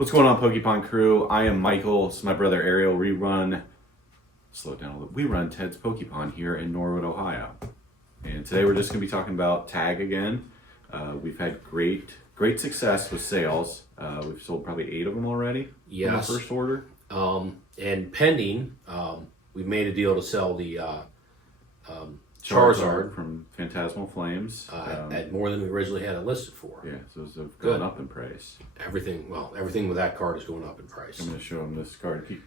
What's going on, Pokepon crew? I am Michael. This is my brother Ariel. Slow it down a little. We run Ted's Pokepon here in Norwood, Ohio. And today we're just going to be talking about tag again. We've had great success with sales. We've sold probably 8 of them already. Yes. From the first order. And pending, we've made a deal to sell the Charizard from Phantasmal Flames. at more than we originally had it listed for. Yeah, so those have gone up in price. Everything with that card is going up in price. I'm going to show them this card.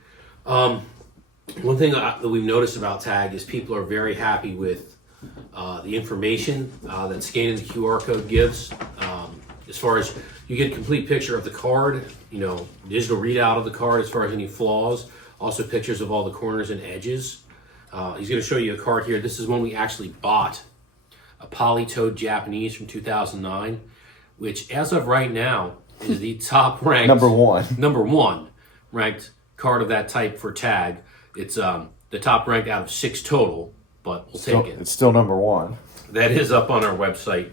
One thing that we've noticed about tag is people are very happy with the information that scanning the QR code gives. As far as you get a complete picture of the card, digital readout of the card as far as any flaws, also pictures of all the corners and edges. He's going to show you a card here. This is one we actually bought, a Polytoad Japanese from 2009, which as of right now is the top ranked number one ranked card of that type for tag. It's the top ranked out of 6 total, but we'll take it. It's still number 1. That is up on our website,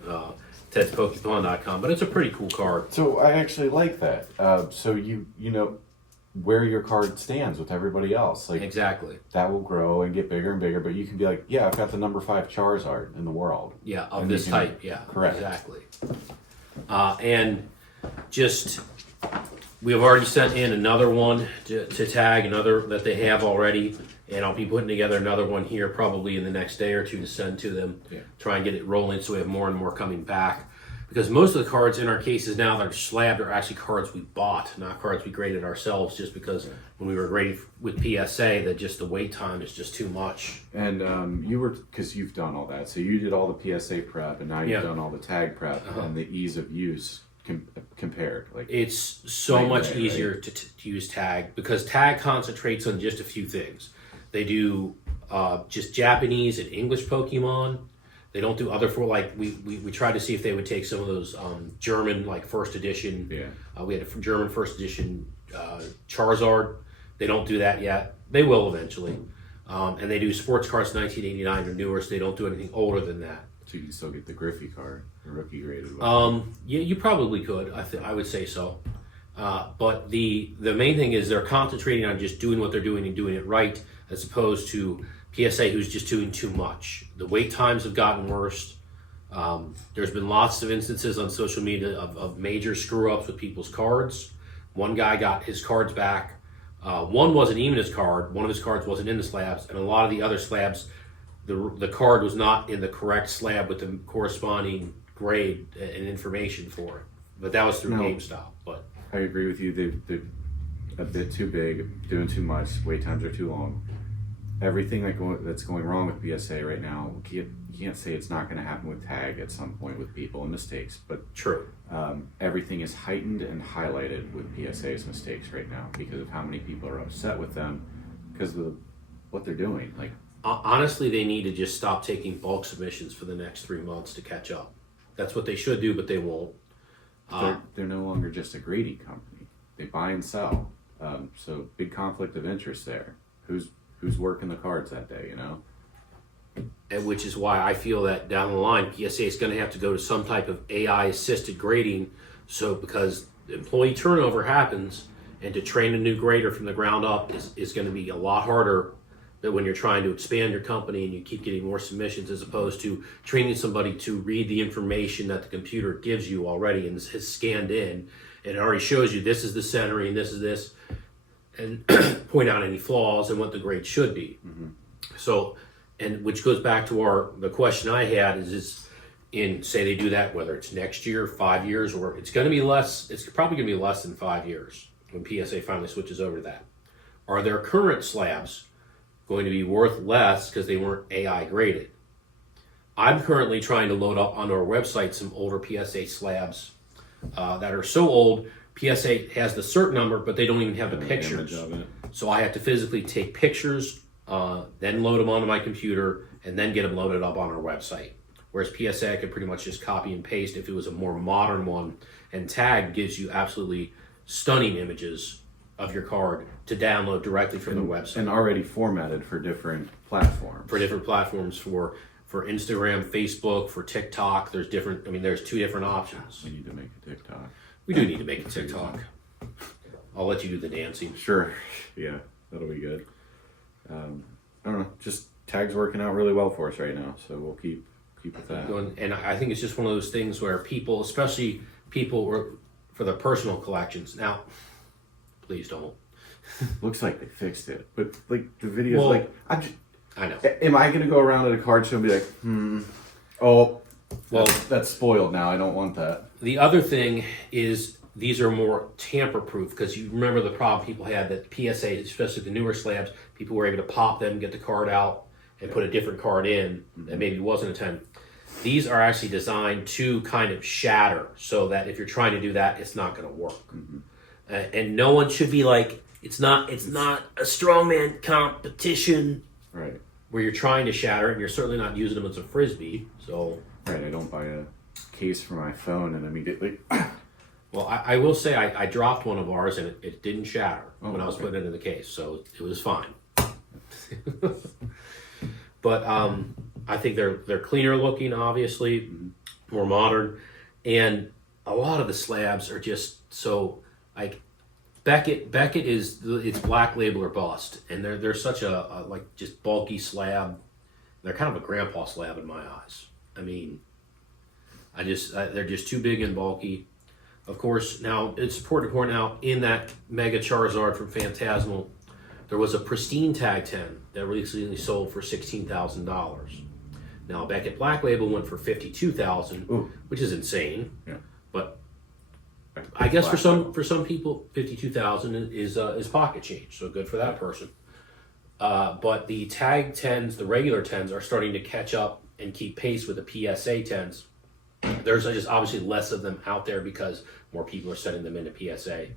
tedspokepon.com, but it's a pretty cool card. So I actually like that. So you know where your card stands with everybody else. Like Exactly. that will grow and get bigger and bigger, but you can be like, yeah, I've got the number 5 Charizard in the world. Yeah, of And this you can- type. Yeah, correct. Exactly. And just, we have already sent in another one to tag, another that they have already, and I'll be putting together another one here probably in the next day or 2 to send to them. Yeah. Try and get it rolling so we have more and more coming back. Because most of the cards in our cases now that are slabbed are actually cards we bought, not cards we graded ourselves, just because when we were graded with PSA, that just the wait time is just too much. And because you've done all that, so you did all the PSA prep, and now you've Yeah. done all the tag prep, and the ease of use compared. Like It's so Right, much right, easier to use tag because tag concentrates on just a few things. They do just Japanese and English Pokemon. They don't do other we tried to see if they would take some of those German like first edition. Yeah. We had a German first edition Charizard. They don't do that yet. They will eventually. And they do sports cards 1989 or newer, so they don't do anything older than that. So you can still get the Griffey card, the rookie graded one. Yeah, you probably could. I would say so. But the main thing is they're concentrating on just doing what they're doing and doing it right, as opposed to PSA who's just doing too much. The wait times have gotten worse. There's been lots of instances on social media of major screw-ups with people's cards. One guy got his cards back. One wasn't even his card. One of his cards wasn't in the slabs. And a lot of the other slabs, the card was not in the correct slab with the corresponding grade and information for it. But that was through GameStop. But I agree with you. They're a bit too big, doing too much. Wait times are too long. Everything that's going wrong with PSA right now, you can't say it's not going to happen with tag at some point with people and mistakes. But true. Everything is heightened and highlighted with PSA's mistakes right now because of how many people are upset with them because of what they're doing. Like honestly, they need to just stop taking bulk submissions for the next 3 months to catch up. That's what they should do, but they won't. They're no longer just a grading company. They buy and sell. So big conflict of interest there. Who's working the cards that day, And which is why I feel that down the line, PSA is going to have to go to some type of AI-assisted grading. So because employee turnover happens, and to train a new grader from the ground up is going to be a lot harder than when you're trying to expand your company and you keep getting more submissions, as opposed to training somebody to read the information that the computer gives you already and has scanned in. And it already shows you this is the centering, this is this, and point out any flaws and what the grade should be. Mm-hmm. So, and which goes back to the question I had is in, say they do that, whether it's next year, 5 years, or it's going to be less, it's probably going to be less than 5 years when PSA finally switches over to that. Are their current slabs going to be worth less because they weren't AI graded? I'm currently trying to load up onto our website some older PSA slabs that are so old, PSA has the cert number, but they don't even have the pictures. So I have to physically take pictures, then load them onto my computer, and then get them loaded up on our website. Whereas PSA, I could pretty much just copy and paste if it was a more modern one. And tag gives you absolutely stunning images of your card to download directly from the website. And already formatted for different platforms. For different platforms, for Instagram, Facebook, for TikTok. There's 2 different options. We need to make a TikTok. We do need to make a TikTok. I'll let you do the dancing. Sure. Yeah, that'll be good. I don't know. Just tag's working out really well for us right now, so we'll keep with that. And I think it's just one of those things where people, especially people for their personal collections. Now, please don't. Looks like they fixed it, but like the videos, I know. Am I gonna go around at a card show and be like, oh, well, that's spoiled now. I don't want that. The other thing is these are more tamper-proof because you remember the problem people had that PSA, especially the newer slabs, people were able to pop them, get the card out, and put a different card in that maybe wasn't a 10. These are actually designed to kind of shatter so that if you're trying to do that, it's not going to work. And no one should be like, it's not a strongman competition, right? Where you're trying to shatter it, and you're certainly not using them as a frisbee. So right, I don't buy a case for my phone and immediately. Well, I will say I dropped one of ours and it didn't shatter when I was okay. putting it in the case, so it was fine. But I think they're cleaner looking, obviously, more modern, and a lot of the slabs are just so like Beckett is it's black label or bust, and they're such a like just bulky slab. They're kind of a grandpa slab in my eyes. I mean, they're just too big and bulky. Of course, now it's important to point out in that Mega Charizard from Phantasmal, there was a pristine Tag 10 that recently sold for $16,000. Now Beckett Black Label went for $52,000, which is insane. Yeah. But I guess for some people, $52,000 is pocket change, so good for that person. But the Tag 10s, the regular 10s, are starting to catch up and keep pace with the PSA 10s. There's just obviously less of them out there because more people are sending them into PSA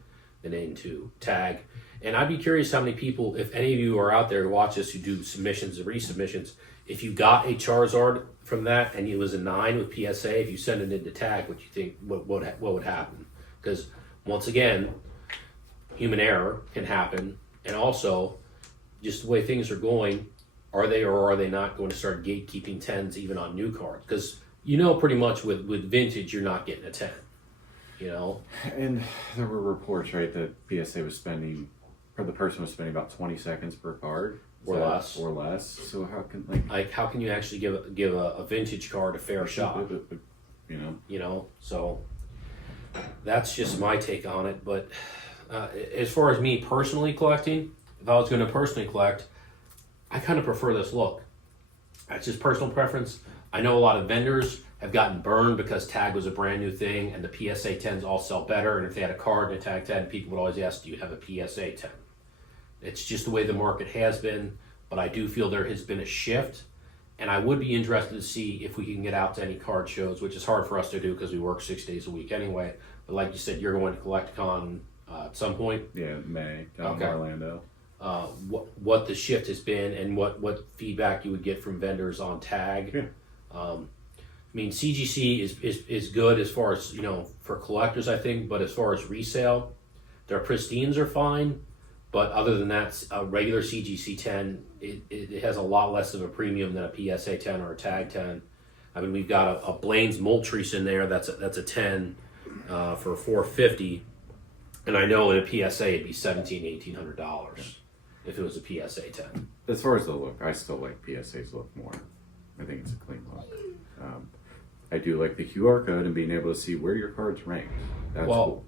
than into Tag. And I'd be curious how many people, if any of you are out there who watch this who do submissions and resubmissions, if you got a Charizard from that and it was a 9 with PSA, if you send it into Tag, what you think what would happen? Because once again, human error can happen, and also just the way things are going, are they or are they not going to start gatekeeping 10s even on new cards? Because you know pretty much with vintage you're not getting a 10, you know. And there were reports, right, that PSA was spending, or the person was spending about 20 seconds per card or less. So how can how can you actually give a vintage card a fair shot? You know, so that's just my take on it. But as far as me personally collecting, if I was going to personally collect, I kind of prefer this look. That's just personal preference. I know a lot of vendors have gotten burned because Tag was a brand new thing and the PSA 10s all sell better. And if they had a card and a Tag 10, people would always ask, do you have a PSA 10? It's just the way the market has been, but I do feel there has been a shift. And I would be interested to see if we can get out to any card shows, which is hard for us to do because we work 6 days a week anyway. But like you said, you're going to CollectCon at some point. Yeah, May, down in Orlando. What the shift has been and what feedback you would get from vendors on Tag. Yeah. I mean, CGC is good as far as, for collectors, I think, but as far as resale, their pristines are fine. But other than that, a regular CGC 10, it has a lot less of a premium than a PSA 10 or a Tag 10. I mean, we've got a Blaine's Moltres in there. That's a 10 for $450, and I know in a PSA it'd be $1,700-$1,800 if it was a PSA 10. As far as the look, I still like PSA's look more. I think it's a clean look. I do like the QR code and being able to see where your card's ranked. That's cool.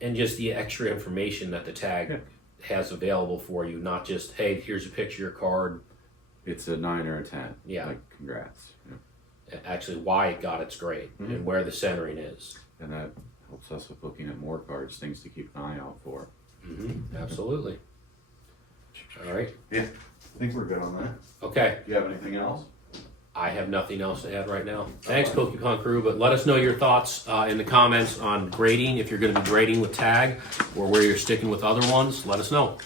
And just the extra information that the Tag has available for you, not just, hey, here's a picture of your card. It's a 9 or a 10. Yeah. Like, congrats. Yeah. Actually, why it got it's great and where the centering is. And that helps us with looking at more cards, things to keep an eye out for. Absolutely. All right. Yeah, I think we're good on that. Okay. Do you have anything else? I have nothing else to add right now. Thanks, Pokemon crew, but let us know your thoughts in the comments on grading, if you're going to be grading with Tag or where you're sticking with other ones. Let us know.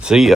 See ya.